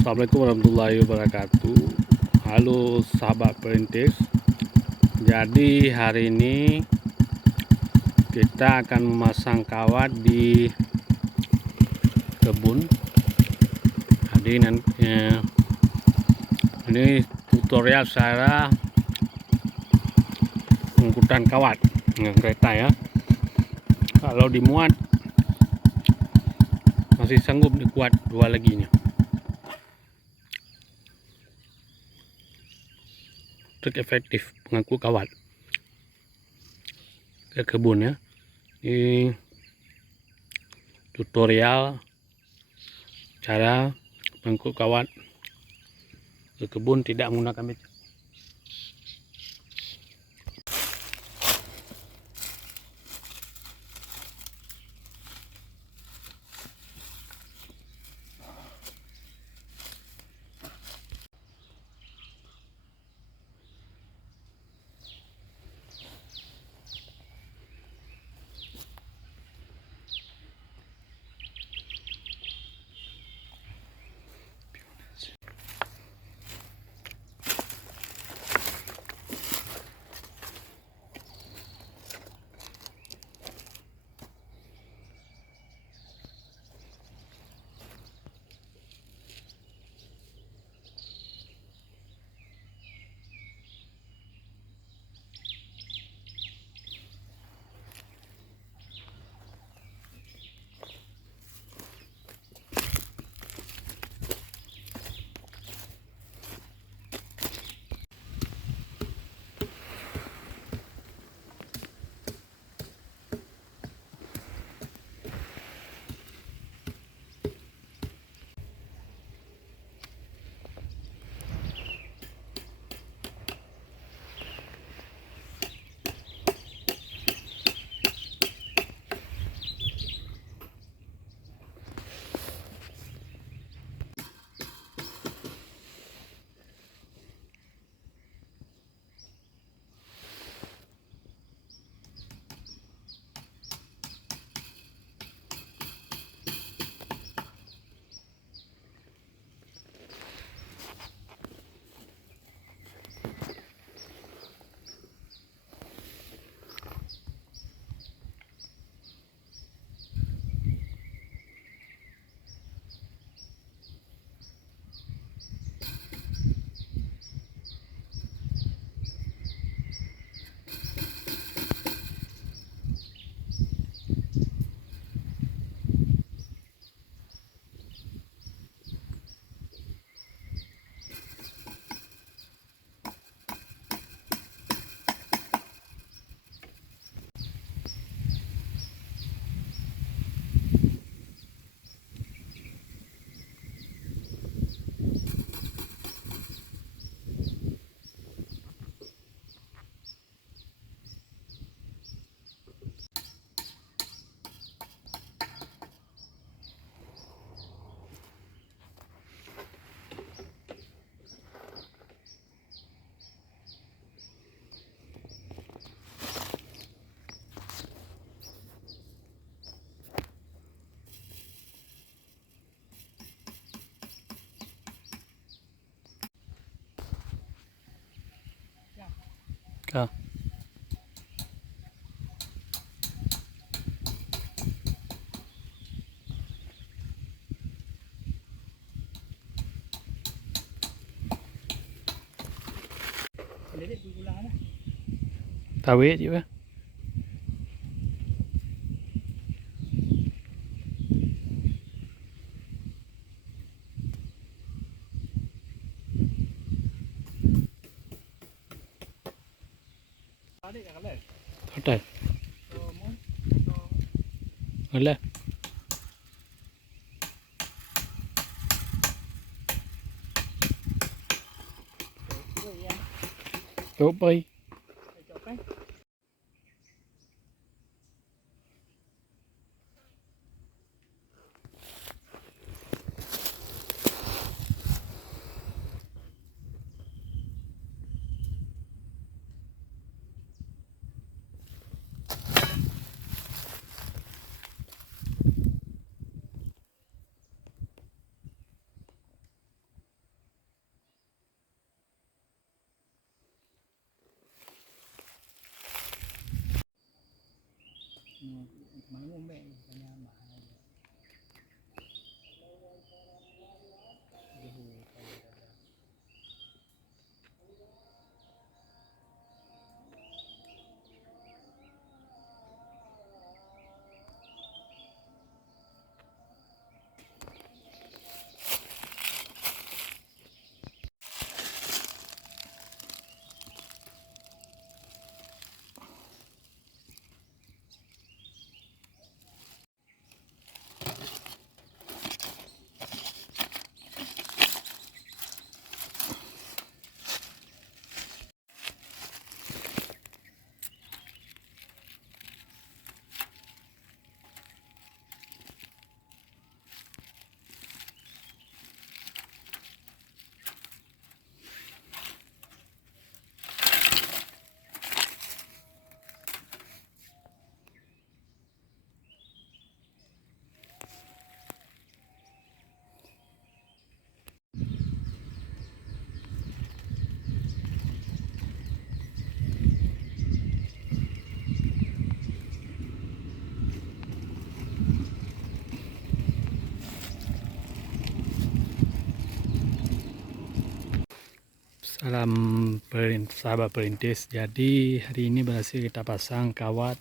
Assalamualaikum warahmatullahi wabarakatuh. Halo sahabat perintis. Jadi hari ini kita akan memasang kawat di kebun. Jadi ini tutorial cara pengangkutan kawat dengan kereta ya. Kalau dimuat masih sanggup dikuat dua lagi nya. Trik efektif pengangkut kawat ke kebun ya. Ini tutorial cara mengangkut kawat ke kebun tidak menggunakan meja. Ya. Tahu ya juga. Ada. Ada. Chốt đi. Salam sahabat perintis. Jadi hari ini berhasil kita pasang kawat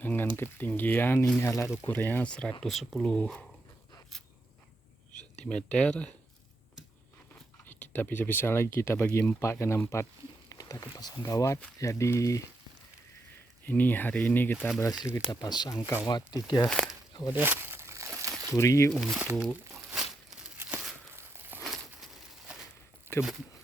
dengan ketinggian, ini alat ukurnya 110 cm. Kita bisa-bisa lagi, kita bagi 4 karena 4 kita pasang kawat. Jadi ini hari ini kita berhasil kita pasang kawat 3 kawat ya, suri untuk kebun.